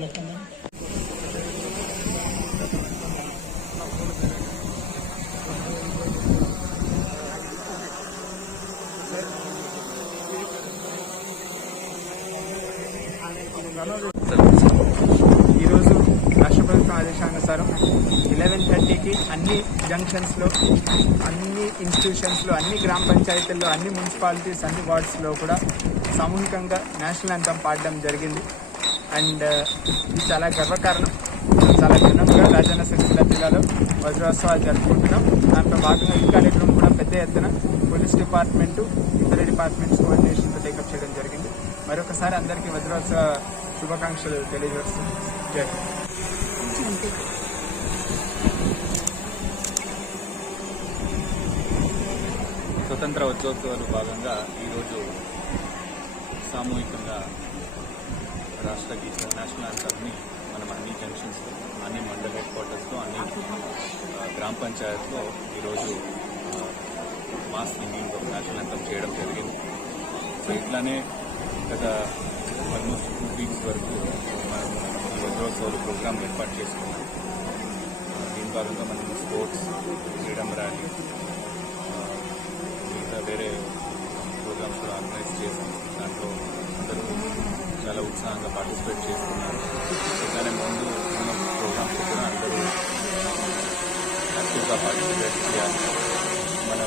Gracias. ఈరోజు రాష్ట్ర ప్రభుత్వం ఆదేశానుసారం ఎలెవెన్ థర్టీకి అన్ని జంక్షన్స్లో అన్ని ఇన్స్టిట్యూషన్స్లో అన్ని గ్రామ పంచాయతీల్లో అన్ని మున్సిపాలిటీస్ అన్ని వార్డ్స్లో కూడా సామూహికంగా నేషనల్ అంతం పాడడం జరిగింది. అండ్ uh, ఇది చాలా గర్వకారణం. చాలా ఘనంగా రాజన్న సిరిసిల్ల జిల్లాలో వజ్రోత్సవాలు జరుపుకుంటున్నాం. దాంట్లో భాగంగా ఈ కార్యక్రమం కూడా పెద్ద ఎత్తున పోలీస్ డిపార్ట్మెంటు ఇతర డిపార్ట్మెంట్స్ కోఆర్డినేషన్తో టేకప్ చేయడం మరొకసారి అందరికీ వజ్రోత్సవ శుభాకాంక్షలు తెలియజేస్తుంది జై స్వతంత్ర వజ్రోత్సవాలు భాగంగా ఈరోజు సామూహికంగా రాష్ట్ర గీత నేషనల్ యాంథమ్ని మనం అన్ని జంక్షన్స్లో అన్ని మండల హెడ్ క్వార్టర్స్లో అన్ని గ్రామ పంచాయత్లో ఈరోజు మాస్ సింగింగ్ నేషనల్ యాంథమ్ చేయడం జరిగింది. సో ఇట్లానే గత ఆల్మోస్ట్ టూ వీక్స్ వరకు మనం ఈ వజ్రోత్సవాలు ప్రోగ్రామ్ ఏర్పాటు చేసుకున్నాం. దీని భాగంగా మనం స్పోర్ట్స్ ఫ్రీడమ్ ర్యాలీ మిగతా వేరే ప్రోగ్రామ్స్ కూడా ఆర్గనైజ్ చేసాం. దాంట్లో అందరూ చాలా ఉత్సాహంగా పార్టిసిపేట్ చేస్తున్నారు. దాని ముందు ఉన్న ప్రోగ్రామ్స్ కూడా అందరూ యాక్టివ్గా పార్టిసిపేట్ చేయాలి. మన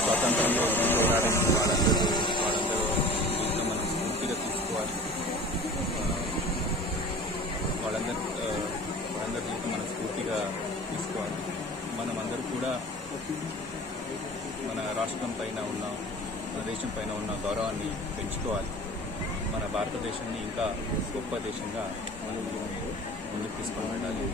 స్వాతంత్రంలో ముందు వాళ్ళందరూ వాళ్ళందరూ దీంట్లో మనం స్ఫూర్తిగా తీసుకోవాలి ఆ, వాళ్ళందరూ ఆ, వాళ్ళందరి జీవితం మనం స్ఫూర్తిగా మనమందరూ కూడా మన రాష్ట్రం పైన ఉన్న మన దేశం పైన ఉన్న గౌరవాన్ని పెంచుకోవాలి. మన భారతదేశాన్ని ఇంకా గొప్ప దేశంగా మనం ముందుకు తీసుకొని వెళ్ళాలి